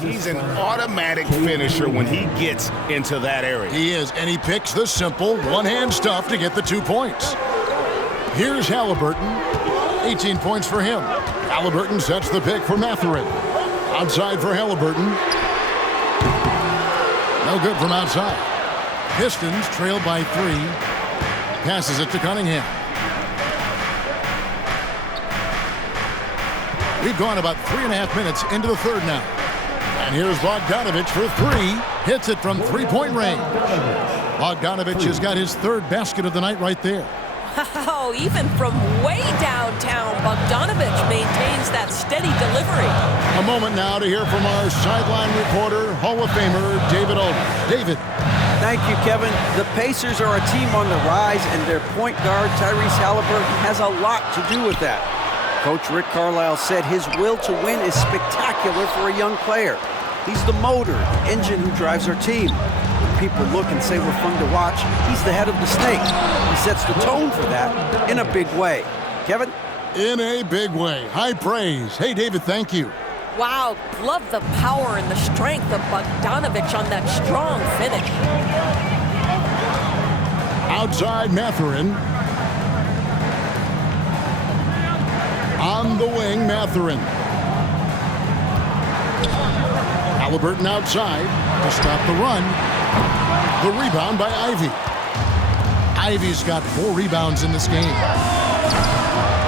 He's an automatic finisher when he gets into that area. He is, and he picks the simple one-hand stuff to get the 2 points. Here's Halliburton. 18 points for him. Halliburton sets the pick for Mathurin. Outside for Halliburton. No good from outside. Pistons trail by 3. Passes it to Cunningham. We've gone about 3.5 minutes into the third now. And here's Bogdanovic for 3. Hits it from three-point range. Bogdanovic has got his 3rd basket of the night right there. Wow, even from way downtown, Bogdanovic maintains that steady delivery. A moment now to hear from our sideline reporter, Hall of Famer David Aldridge. David. Thank you, Kevin. The Pacers are a team on the rise, and their point guard, Tyrese Halliburton, has a lot to do with that. Coach Rick Carlisle said his will to win is spectacular for a young player. He's the motor, the engine who drives our team. When people look and say we're fun to watch, he's the head of the snake. He sets the tone for that in a big way. Kevin? In a big way. High praise. Hey, David, thank you. Wow, love the power and the strength of Bogdanovic on that strong finish. Outside Mathurin. On the wing, Mathurin. Halliburton outside to stop the run. The rebound by Ivy. Ivy's got 4 rebounds in this game.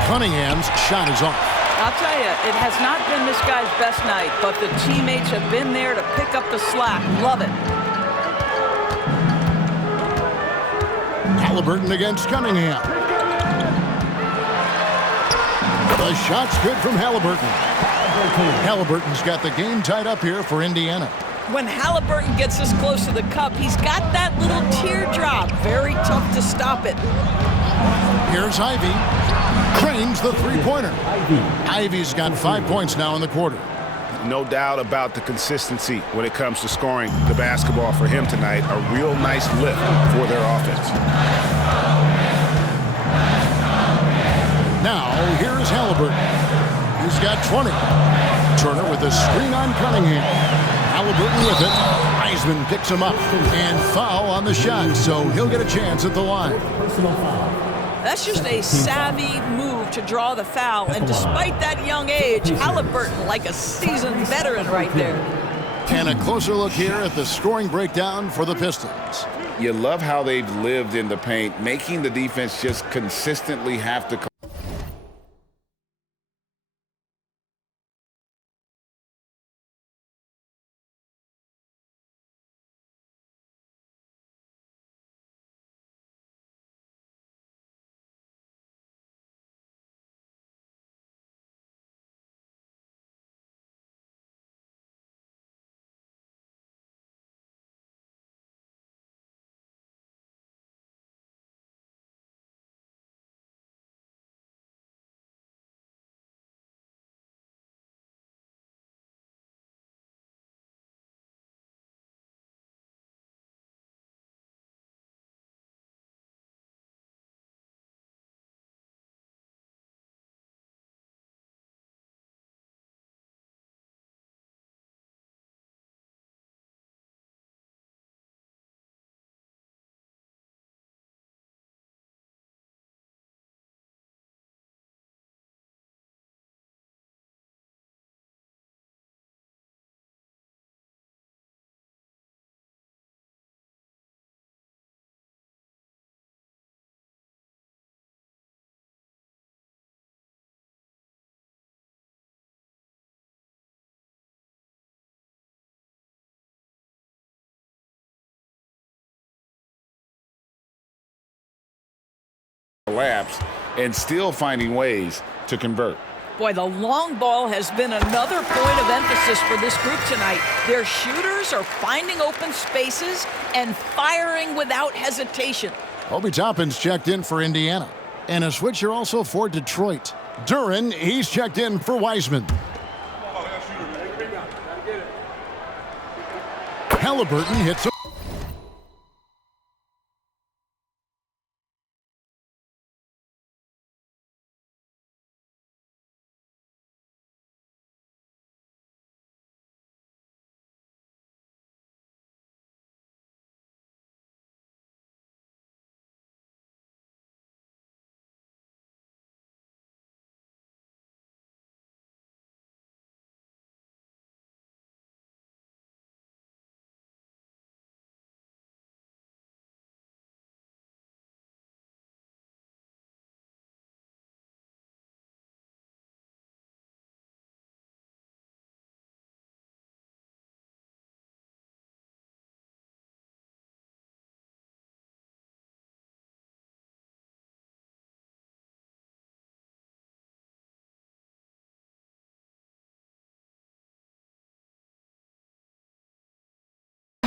Cunningham's shot is off. I'll tell you, it has not been this guy's best night, but the teammates have been there to pick up the slack. Love it. Halliburton against Cunningham. The shot's good from Halliburton. Halliburton's got the game tied up here for Indiana. When Halliburton gets this close to the cup, he's got that little teardrop. Very tough to stop it. Here's Ivy. Cranes the three-pointer. Ivy's got 5 points now in the quarter. No doubt about the consistency when it comes to scoring the basketball for him tonight. A real nice lift for their offense. Now, here's Halliburton. He's got 20. Turner with a screen on Cunningham. Halliburton with it. Heisman picks him up. And foul on the shot, so he'll get a chance at the line. That's just a savvy move to draw the foul, and despite that young age, Halliburton like a seasoned veteran right there. And a closer look here at the scoring breakdown for the Pistons. You love how they've lived in the paint, making the defense just consistently have to collapse and still finding ways to convert. Boy, the long ball has been another point of emphasis for this group tonight. Their shooters are finding open spaces and firing without hesitation. Obi Toppin's checked in for Indiana. And a switcher also for Detroit. Duren, he's checked in for Wiseman. Halliburton hits a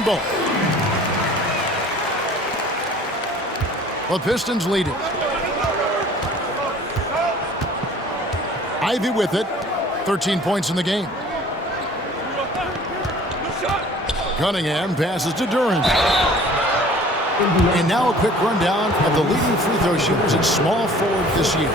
both. The Pistons lead it. Ivy with it. 13 points in the game. Cunningham passes to Duren. And now a quick rundown of the leading free throw shooters at small forward this year.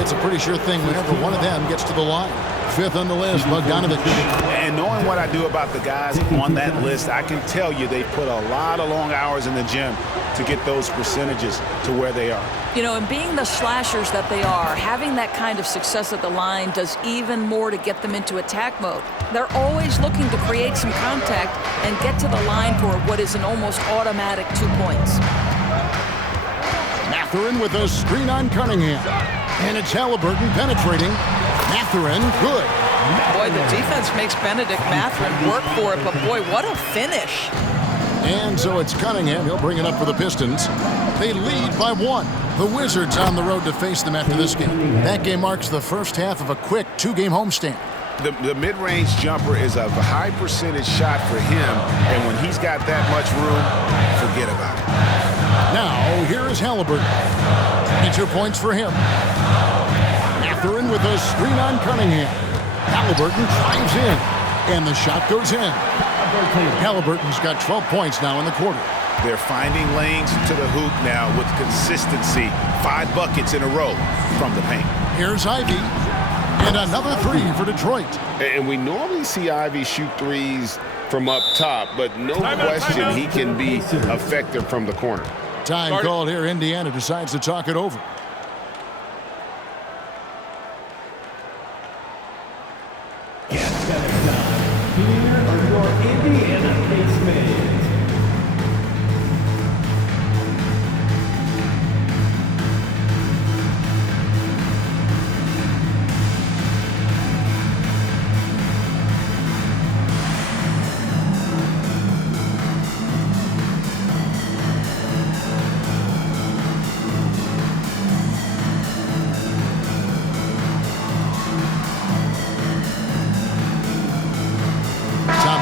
It's a pretty sure thing whenever one of them gets to the line. Fifth on the list, Bogdanovic. And knowing what I do about the guys on that list, I can tell you they put a lot of long hours in the gym to get those percentages to where they are. You know, and being the slashers that they are, having that kind of success at the line does even more to get them into attack mode. They're always looking to create some contact and get to the line for what is an almost automatic 2 points. Mathurin with a screen on Cunningham. And it's Halliburton penetrating. Mathurin, good. Boy, the defense makes Benedict Mathurin work for it, but boy, what a finish. And so it's Cunningham. He'll bring it up for the Pistons. They lead by 1. The Wizards on the road to face them after this game. That game marks the first half of a quick 2-game homestand. The mid-range jumper is a high percentage shot for him, and when he's got that much room, forget about it. Now, here is Halliburton. 22 points for him. Mathurin with a screen on Cunningham. Halliburton drives in, and the shot goes in. Halliburton's got 12 points now in the quarter. They're finding lanes to the hoop now with consistency. 5 buckets in a row from the paint. Here's Ivy, and another 3 for Detroit. And we normally see Ivy shoot threes from up top, but no question he can be effective from the corner. Time called here. Indiana decides to talk it over. Here are your Indiana Pacers.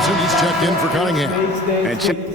He's checked in for Cunningham. And checking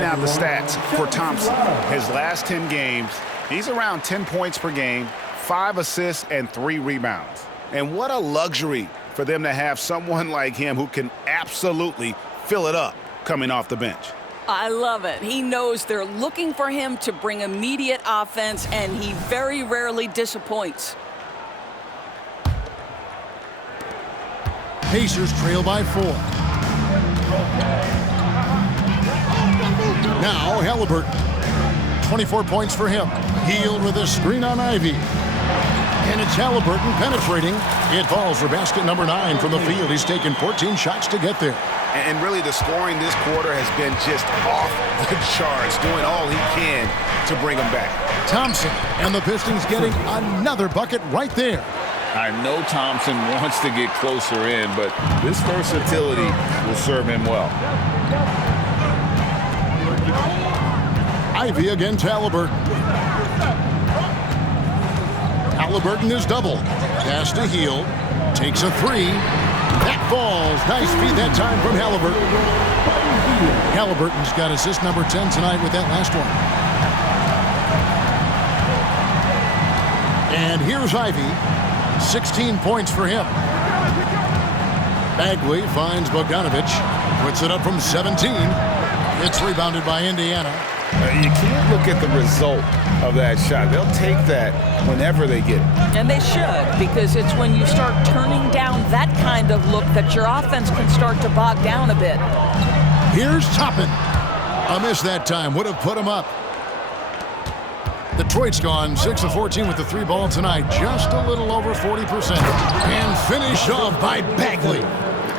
out the stats for Thompson. His last 10 games, he's around 10 points per game, 5 assists, and 3 rebounds. And what a luxury for them to have someone like him who can absolutely fill it up coming off the bench. I love it. He knows they're looking for him to bring immediate offense, and he very rarely disappoints. Pacers trail by 4. Now Halliburton. 24 points for him. Hield with a screen on Ivy. And it's Halliburton penetrating. It falls for basket number 9 from the field. He's taken 14 shots to get there. And really, the scoring this quarter has been just off the charts, doing all he can to bring them back. Thompson and the Pistons getting another bucket right there. I know Thompson wants to get closer in, but this versatility will serve him well. Ivy against Halliburton. Halliburton is double. Pass to Hield. Takes a 3. That falls. Nice feed that time from Halliburton. Halliburton's got assist number 10 tonight with that last one. And here's Ivy. 16 points for him. Bagley finds Bogdanovich. Puts it up from 17. It's rebounded by Indiana. You can't look at the result of that shot. They'll take that whenever they get it. And they should, because it's when you start turning down that kind of look that your offense can start to bog down a bit. Here's Toppin. A miss that time. Would have put him up. Detroit's gone 6 of 14 with the 3 ball tonight. Just a little over 40%. And finished off by Bagley.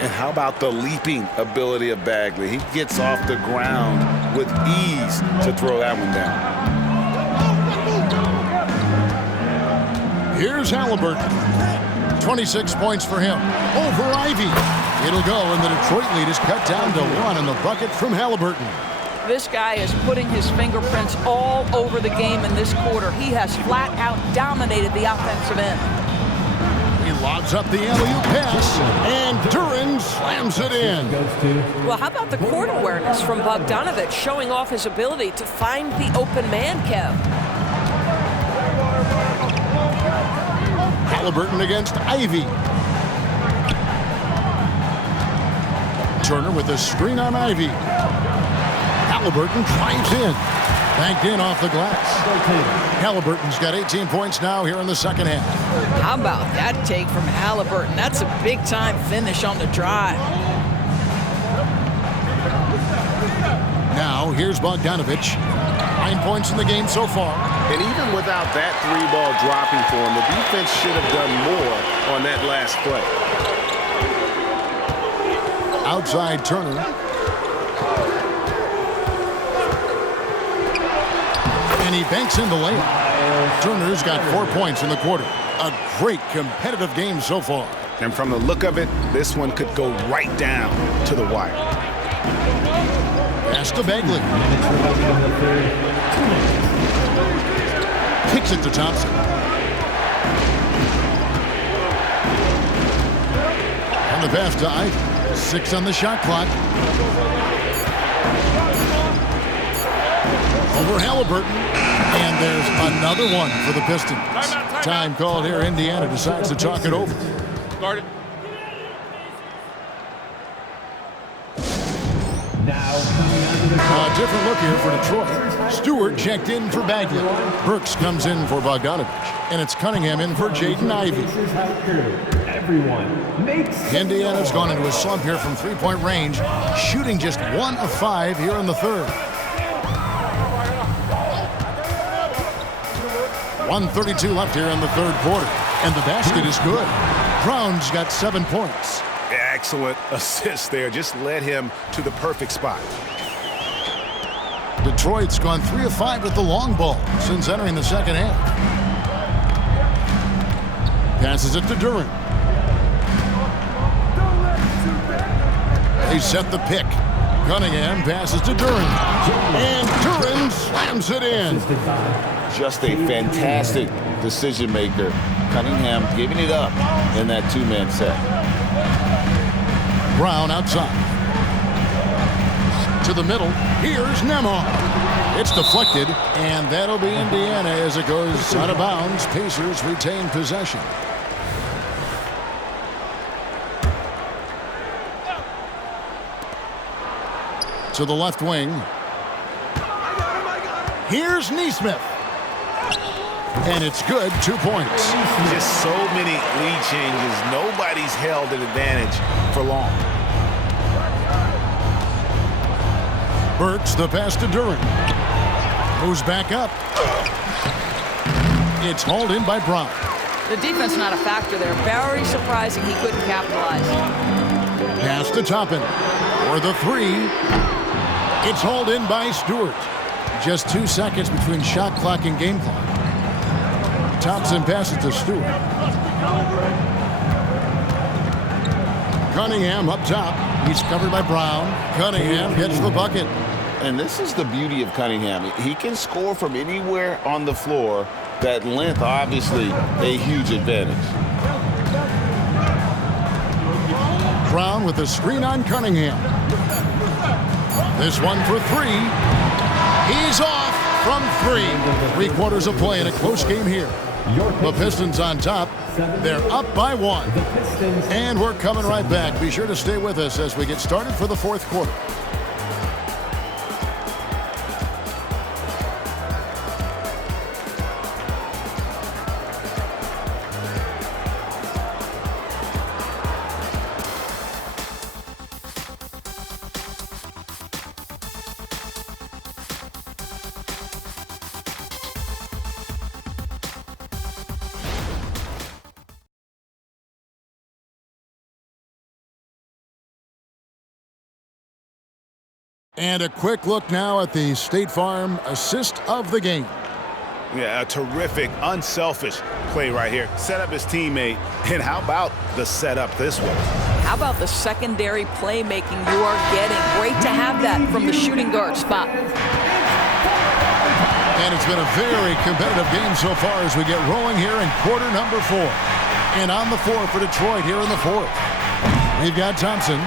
And how about the leaping ability of Bagley? He gets off the ground with ease to throw that one down. Here's Halliburton. 26 points for him. Over Ivy. It'll go, and the Detroit lead is cut down to 1 in the bucket from Halliburton. This guy is putting his fingerprints all over the game in this quarter. He has flat out dominated the offensive end. He lobs up the alley-oop pass, and Duren slams it in. Well, how about the court awareness from Bogdanovich, showing off his ability to find the open man, Kev? Halliburton against Ivy. Turner with a screen on Ivy. Halliburton drives in. Banked in off the glass. Halliburton's got 18 points now here in the second half. How about that take from Halliburton? That's a big-time finish on the drive. Now, here's Bogdanovich. 9 points in the game so far. And even without that 3-ball dropping for him, the defense should have done more on that last play. Outside Turner. And he banks in the layup. Turner's got 4 points in the quarter. A great competitive game so far. And from the look of it, this one could go right down to the wire. Pass to Bagley. Kicks it to Thompson. And the pass to Ivy. 6 on the shot clock. Over Halliburton. And there's another one for the Pistons. Time called here. Indiana decides to talk it over. Guard it. A different look here for Detroit. Stewart checked in for Bagley. Burks comes in for Bogdanovich. And it's Cunningham in for Jaden Ivey. Indiana's gone into a slump here from three-point range, shooting just 1 of 5 here in the third. 1:32 left here in the third quarter. And the basket is good. Brown's got 7 points. Excellent assist there. Just led him to the perfect spot. Detroit's gone 3 of 5 with the long ball since entering the second half. Passes it to Duren. They set the pick. Cunningham passes to Duren. And Duren slams it in. Just a fantastic decision maker. Cunningham giving it up in that 2-man set. Brown outside. To the middle. Here's Nembhard. It's deflected, and that'll be Indiana as it goes out of bounds. Pacers retain possession. To the left wing. Here's Nesmith. And it's good, 2 points. Just so many lead changes. Nobody's held an advantage for long. Burks the pass to Duren. Moves back up. It's hauled in by Brown. The defense not a factor there. Very surprising he couldn't capitalize. Pass to Toppin for the three. It's hauled in by Stewart. Just 2 seconds between shot clock and game clock. Thompson passes to Stewart. Cunningham up top. He's covered by Brown. Cunningham hits the bucket. And this is the beauty of Cunningham. He can score from anywhere on the floor. That length, obviously, a huge advantage. Brown with the screen on Cunningham. This one for three. He's off from three. 3/4 of play in a close game here. The Pistons on top. They're up by 1. And we're coming right back. Be sure to stay with us as we get started for the 4th quarter. And a quick look now at the State Farm assist of the game. Yeah, a terrific, unselfish play right here. Set up his teammate. And how about the setup this way? How about the secondary playmaking you are getting? Great to have that from the shooting guard spot. And it's been a very competitive game so far as we get rolling here in quarter number 4. And on the floor for Detroit here in the 4th. We've got Thompson.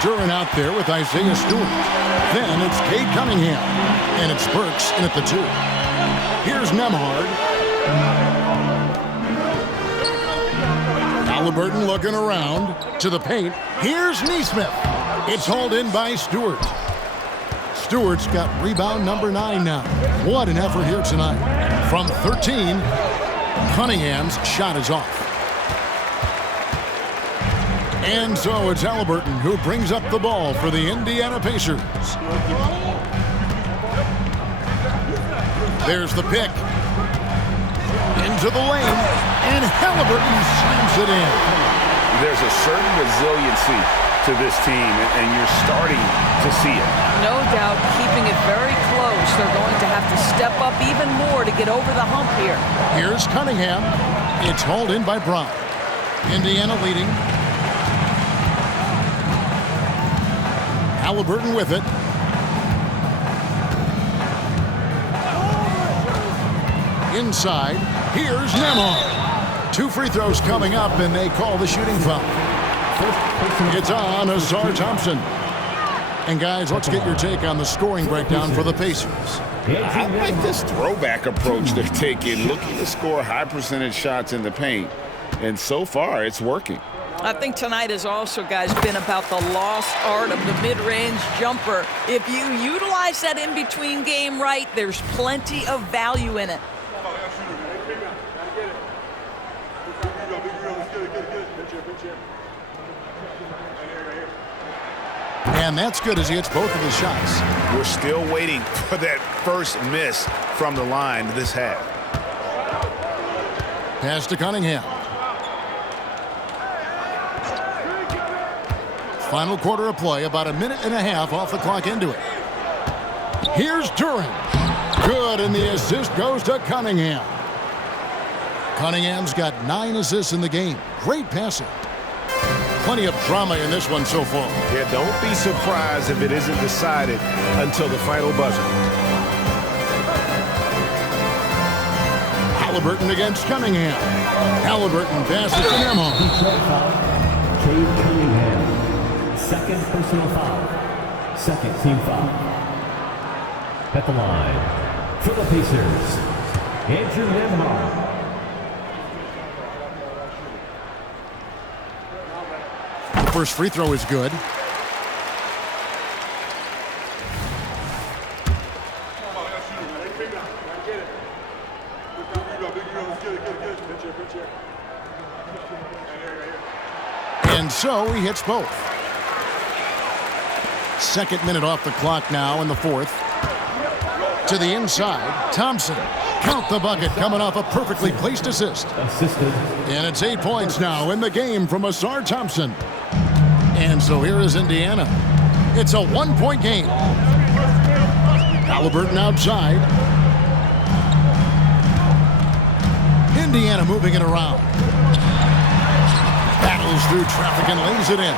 Duran out there with Isaiah Stewart. Then it's Cade Cunningham. And it's Burks in at the 2. Here's Nembhard. Halliburton looking around to the paint. Here's Nesmith. It's hauled in by Stewart. Stewart's got rebound number 9 now. What an effort here tonight. From 13, Cunningham's shot is off. And so it's Halliburton who brings up the ball for the Indiana Pacers. There's the pick. Into the lane. And Halliburton slams it in. There's a certain resiliency to this team, and you're starting to see it. No doubt, keeping it very close. They're going to have to step up even more to get over the hump here. Here's Cunningham. It's hauled in by Brown. Indiana leading. Halliburton with it. Inside. Here's Nembhard. 2 free throws coming up, and they call the shooting foul. It's on Ausar Thompson. And guys, let's get your take on the scoring breakdown for the Pacers. I like this throwback approach they're taking, looking to score high percentage shots in the paint. And so far, it's working. I think tonight has also, guys, been about the lost art of the mid-range jumper. If you utilize that in-between game right, there's plenty of value in it. And that's good as he hits both of his shots. We're still waiting for that first miss from the line this half. Pass to Cunningham. Final quarter of play, about a minute and a half off the clock into it. Here's Duran. Good, and the assist goes to Cunningham. Cunningham's got 9 assists in the game. Great passing. Plenty of drama in this one so far. Yeah, don't be surprised if it isn't decided until the final buzzer. Halliburton against Cunningham. Halliburton passes to Nembhard. Cade Cunningham. Second personal foul. Second team foul. At the line for the Pacers, Andrew Nembhard. First free throw is good. And so he hits both. Second minute off the clock now in the 4th. to the inside. Thompson. Count the bucket coming off a perfectly placed assist. Assisted. And it's 8 points now in the game from Ausar Thompson. And so here is Indiana. It's a 1-point game. Halliburton outside. Indiana moving it around. Battles through traffic and lays it in.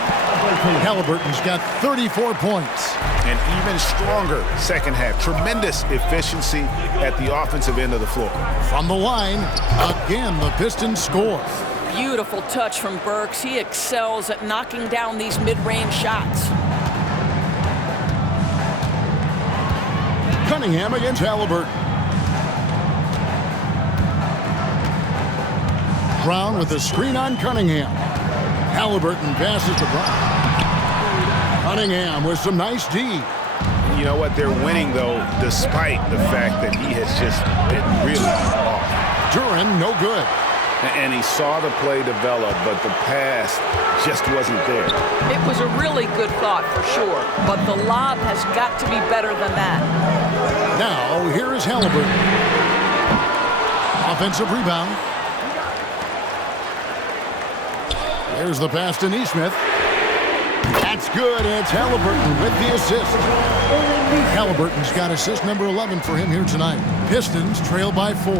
Halliburton's got 34 points. And even stronger second half. Tremendous efficiency at the offensive end of the floor. From the line, again, the Pistons score. Beautiful touch from Burks. He excels at knocking down these mid-range shots. Cunningham against Halliburton. Brown with the screen on Cunningham. Halliburton passes to Brown. Cunningham with some nice D. You know what? They're winning, though, despite the fact that he has just been really off. Duren, no good. And he saw the play develop, but the pass just wasn't there. It was a really good thought for sure, but the lob has got to be better than that. Now, here is Halliburton. Offensive rebound. There's the pass to Nesmith. That's good, and it's Halliburton with the assist. Halliburton's got assist number 11 for him here tonight. Pistons trail by 4.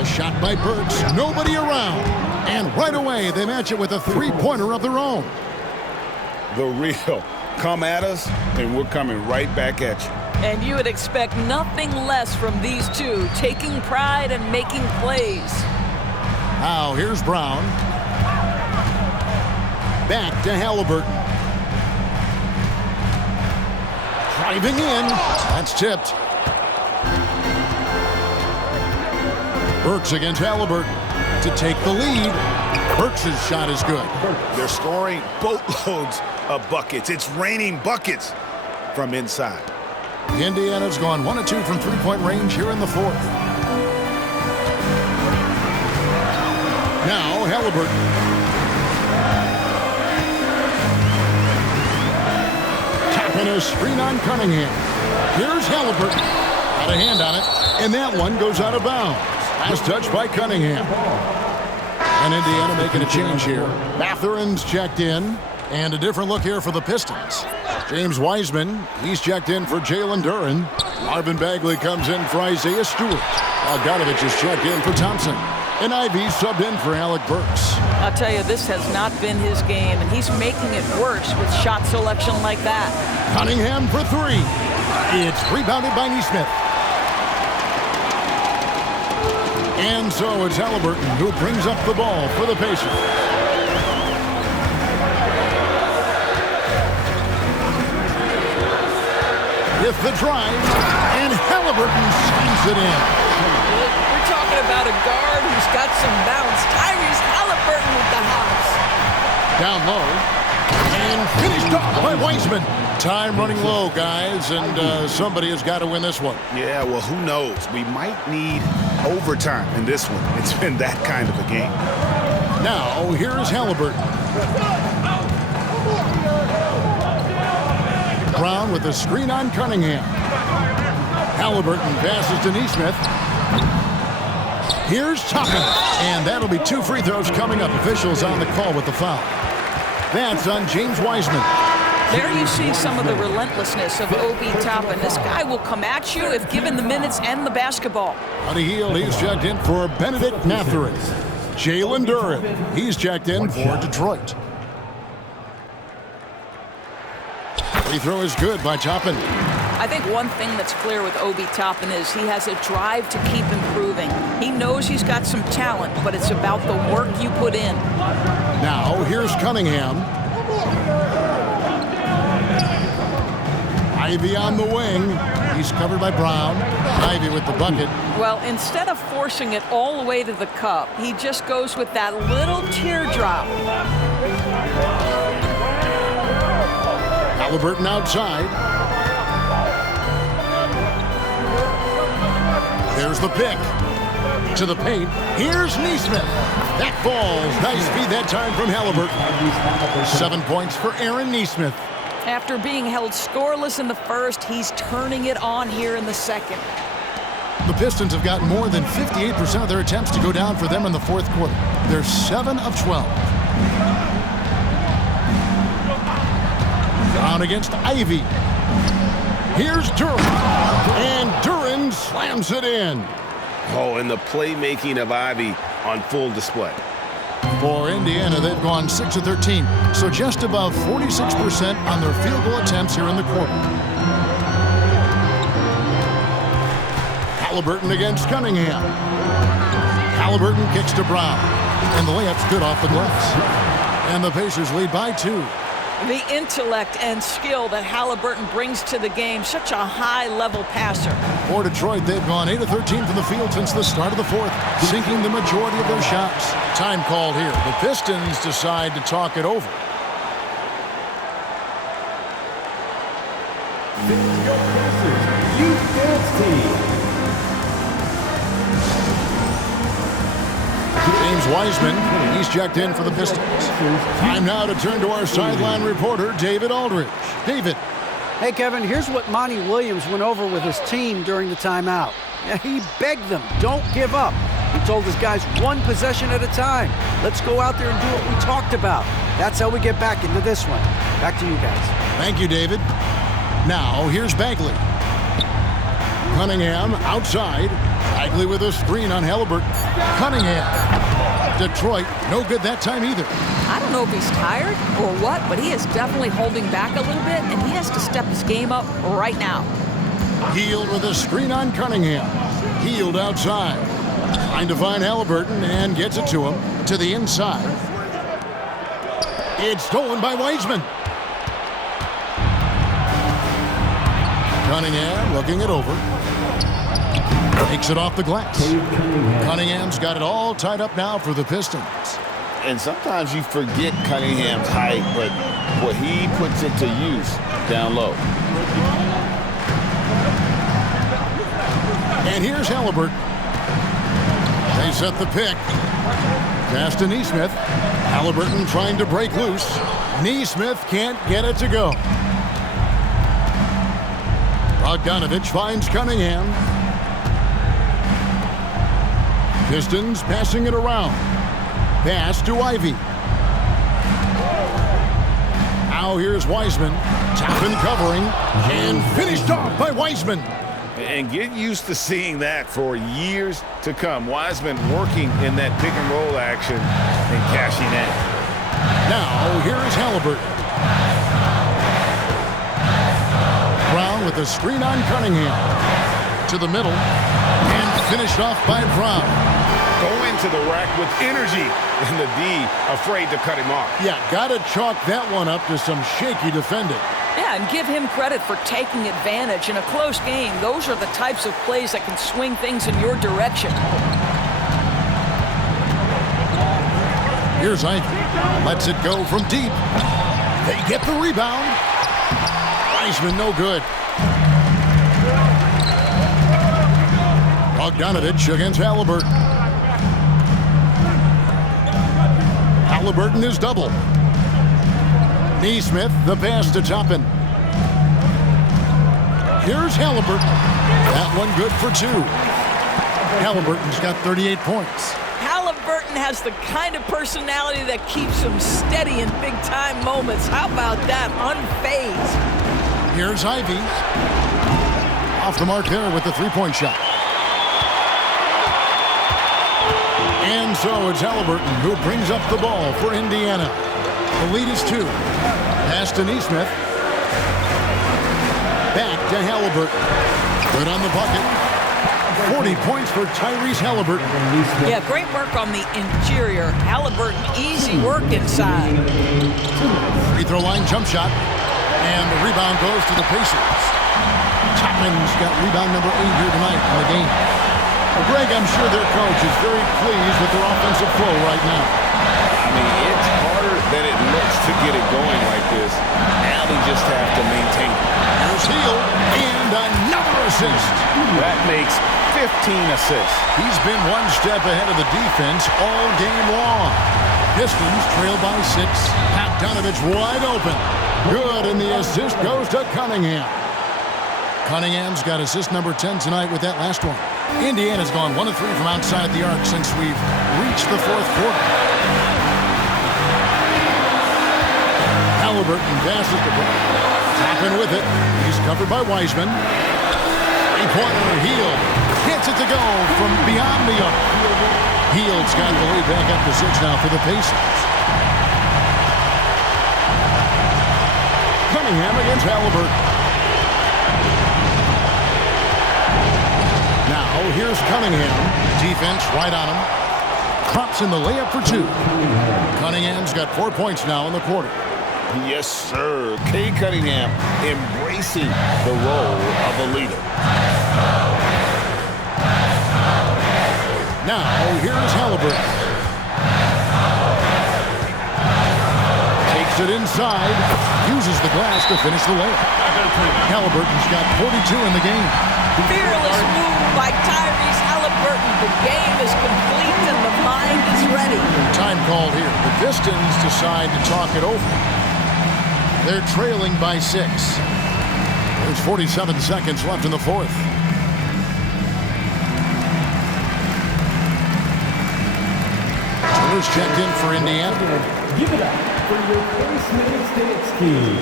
A shot by Burks. Nobody around. And right away, they match it with a three-pointer of their own. The real. Come at us, and we're coming right back at you. And you would expect nothing less from these two, taking pride and making plays. Now, here's Brown. Back to Halliburton. Driving in. That's tipped. Burks against Halliburton to take the lead. Burks' shot is good. They're scoring boatloads of buckets. It's raining buckets from inside. Indiana's gone 1 of 2 from three-point range here in the fourth. Now, Halliburton. Tapping a screen on Cunningham. Here's Halliburton. Got a hand on it, and that one goes out of bounds. Last touch by Cunningham. And Indiana making a change here. Mathurin's checked in, and a different look here for the Pistons. James Wiseman, he's checked in for Jalen Duren. Marvin Bagley comes in for Isaiah Stewart. Bogdanovich is checked in for Thompson. And Ivy subbed in for Alec Burks. I'll tell you, this has not been his game, and he's making it worse with shot selection like that. Cunningham for 3. It's rebounded by Nesmith. And so it's Halliburton who brings up the ball for the Pacers. With the drive, and Halliburton slams it in. We're talking about a guard who's got some bounce. Tyrese Halliburton with the hops. Down low, and finished off by Wiseman. Time running low, guys, and somebody has got to win this one. Yeah, well, who knows? We might need overtime in this one. It's been that kind of a game. Now, here is Halliburton. Brown with the screen on Cunningham. Halliburton passes to Nesmith. Here's Toppin, and that'll be 2 free throws coming up. Officials on the call with the foul. That's on James Wiseman. There you see some of the relentlessness of Obi Toppin. This guy will come at you if given the minutes and the basketball. On a heel, he's checked in for Benedict Mathurin. Jalen Duren, he's checked in for Detroit. Free throw is good by Toppin. I think one thing that's clear with Obi Toppin is he has a drive to keep improving. He knows he's got some talent, but it's about the work you put in. Now, here's Cunningham. Ivy on the wing. He's covered by Brown. Ivy with the bucket. Well, instead of forcing it all the way to the cup, he just goes with that little teardrop. Halliburton outside. There's the pick. To the paint. Here's Nesmith. That falls. Nice feed that time from Halliburton. 7 points for Aaron Nesmith. After being held scoreless in the first, he's turning it on here in the second. The Pistons have gotten more than 58% of their attempts to go down for them in the fourth quarter. They're 7 of 12. Down against Ivy. Here's Duren. And Duren slams it in. Oh, and the playmaking of Ivy on full display. For Indiana, they've gone 6 of 13, so just above 46% on their field goal attempts here in the quarter. Halliburton against Cunningham. Halliburton kicks to Brown, and the layup's good off the glass. And the Pacers lead by 2. The intellect and skill that Halliburton brings to the game, such a high-level passer. For Detroit, they've gone 8 of 13 from the field since the start of the fourth, sinking the majority of their shots. Time called here. The Pistons decide to talk it over. Youth Dance Team. James Wiseman, he's checked in for the Pistons. Time now to turn to our sideline reporter, David Aldridge. David. Hey, Kevin, here's what Monty Williams went over with his team during the timeout. He begged them, don't give up. He told his guys 1 possession at a time. Let's go out there and do what we talked about. That's how we get back into this one. Back to you guys. Thank you, David. Now, here's Bagley. Cunningham outside. Bagley with a screen on Halliburton. Cunningham. Detroit, no good that time either. I don't know if he's tired or what, but he is definitely holding back a little bit, and he has to step his game up right now. Hield with a screen on Cunningham. Hield outside. Trying to find Halliburton and gets it to him. To the inside. It's stolen by Wiseman. Cunningham looking it over. Takes it off the glass. Cunningham's got it all tied up now for the Pistons. And sometimes you forget Cunningham's height, but boy, he puts it to use down low. And here's Halliburton. They set the pick. Pass to Nesmith. Halliburton trying to break loose. Nesmith can't get it to go. Bogdanovich finds Cunningham. Pistons passing it around. Pass to Ivy. Now here's Wiseman. Toppin covering. And finished off by Wiseman. And get used to seeing that for years to come. Wiseman working in that pick and roll action and cashing in. Now here is Halliburton. Brown with a screen on Cunningham. To the middle. And finished off by Brown. Go into the rack with energy, and the D afraid to cut him off. Yeah, got to chalk that one up to some shaky defending. Yeah, and give him credit for taking advantage in a close game. Those are the types of plays that can swing things in your direction. Here's Ivy. Lets it go from deep. They get the rebound. Wiseman no good. Bogdanovich against Halliburton. Halliburton is double. Nesmith, the pass to Toppin. Here's Halliburton. That one good for 2. Halliburton's got 38 points. Halliburton has the kind of personality that keeps him steady in big-time moments. How about that? Unfazed. Here's Ivy. Off the mark there with the three-point shot. And so it's Halliburton who brings up the ball for Indiana. The lead is 2. Pass to Nesmith. Back to Halliburton. Good on the bucket. 40 points for Tyrese Halliburton. Yeah, great work on the interior. Halliburton, easy work inside. Free throw line jump shot. And the rebound goes to the Pacers. Toppin's got rebound number 8 here tonight in the game. Well, Greg, I'm sure their coach is very pleased with their offensive flow right now. I mean, it's harder than it looks to get it going like this. Now they just have to maintain it. Here's Hield, and another assist. That makes 15 assists. He's been one step ahead of the defense all game long. Pistons trail by 6. Bogdanovich wide open. Good, and the assist goes to Cunningham. Cunningham's got assist number 10 tonight with that last one. Indiana's gone 1 of 3 from outside the arc since we've reached the fourth quarter. Halliburton passes the ball. Tapping with it. He's covered by Wiseman. Three-pointer, Hield gets it to go from beyond the arc. Hield's got the lead back up to 6 now for the Pacers. Cunningham against Halliburton. Now here's Cunningham. Defense right on him. Drops in the layup for 2. Cunningham's got 4 points now in the quarter. Yes, sir. Cade Cunningham embracing the role of a leader. Now, here's Halliburton. Takes it inside. Uses the glass to finish the layup. Halliburton's got 42 in the game. Fearless move by Tyrese Halliburton. The game is complete and the mind is ready. Time called here. The Pistons decide to talk it over. They're trailing by 6. There's 47 seconds left in the fourth. Turner's checked in for Indiana. Give it up for your first United States team.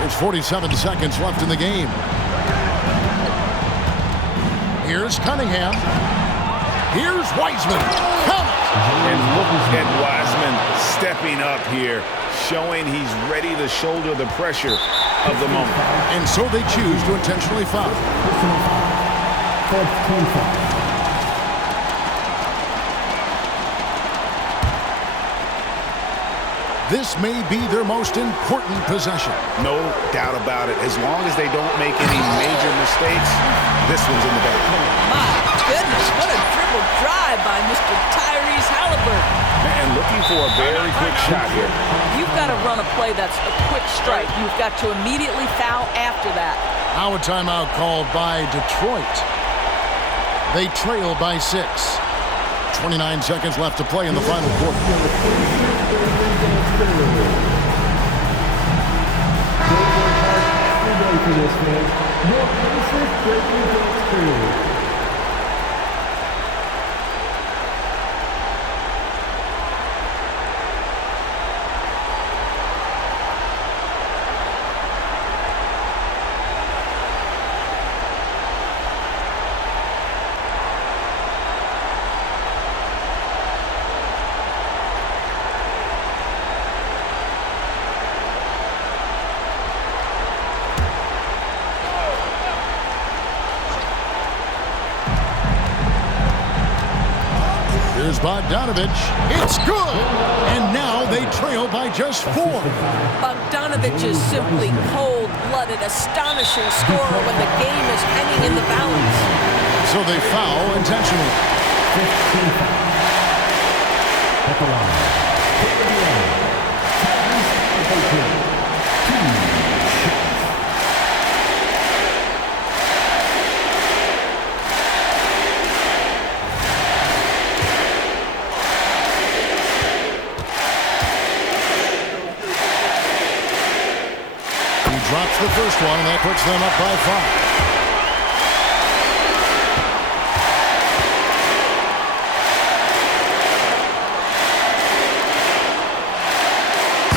There's 47 seconds left in the game. Here's Cunningham. Here's Wiseman. Count it! And look at Wiseman stepping up here, showing he's ready to shoulder the pressure of the moment. And so they choose to intentionally foul. Personal foul. Fourth team foul. This may be their most important possession. No doubt about it. As long as they don't make any major mistakes, this one's in the bag. My goodness, what a dribble drive by Mr. Tyrese Halliburton. And looking for a very quick shot here. You've got to run a play that's a quick strike. You've got to immediately foul after that. Now a timeout called by Detroit. They trail by 6. 29 seconds left to play in the final quarter. For this man, your Pacers breaking dance crew. Here's Bogdanovich. It's good! And now they trail by just 4. Bogdanovich is simply cold-blooded, astonishing scorer when the game is hanging in the balance. So they foul intentionally. 15 foul. At the line. Take the line. Tyrese Halliburton. 2 shots. Drops the first one, and that puts them up by 5.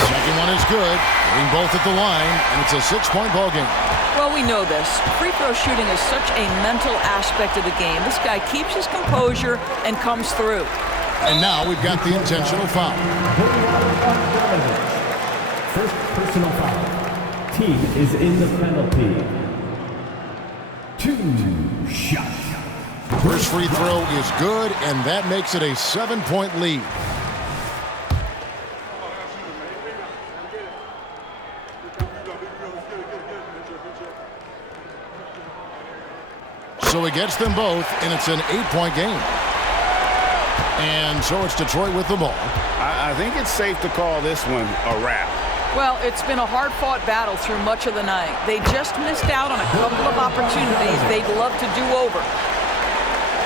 Second one is good. Hitting both at the line, and it's a 6-point ball game. Well, we know this. Free throw shooting is such a mental aspect of the game. This guy keeps his composure and comes through. And now we've got the intentional foul. First personal foul. Team is in the penalty. 2 shots. First free throw is good, and that makes it a 7-point lead. So he gets them both, and it's an 8-point game. And so it's Detroit with the ball. I think it's safe to call this one a wrap. Well, it's been a hard-fought battle through much of the night. They just missed out on a couple of opportunities they'd love to do over.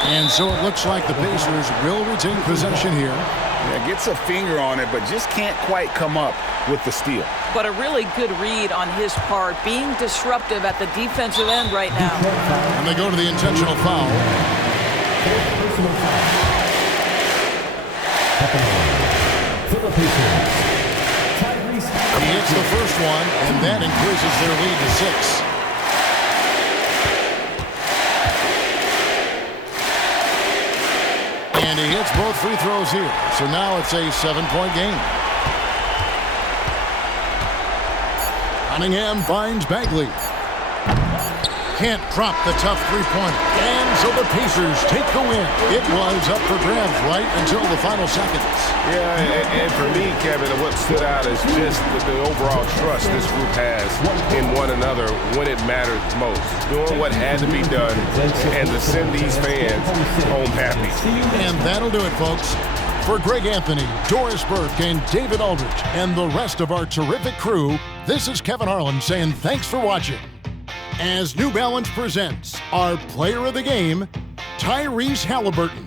And so it looks like the Pacers will retain possession here. Yeah, gets a finger on it, but just can't quite come up with the steal. But a really good read on his part, being disruptive at the defensive end right now. And they go to the intentional foul. Personal foul. For the Pacers. He hits the first one, and that increases their lead to 6. And he hits both free throws here. So now it's a 7-point game. Cunningham finds Bagley. Can't drop the tough three-pointer. And so the Pacers take the win. It was up for grabs right until the final seconds. Yeah, and for me, Kevin, what stood out is just the overall trust this group has in one another when it matters most. Doing what had to be done and to send these fans home happy. And that'll do it, folks. For Greg Anthony, Doris Burke, and David Aldridge, and the rest of our terrific crew, this is Kevin Harlan saying thanks for watching. As New Balance presents our player of the game, Tyrese Haliburton.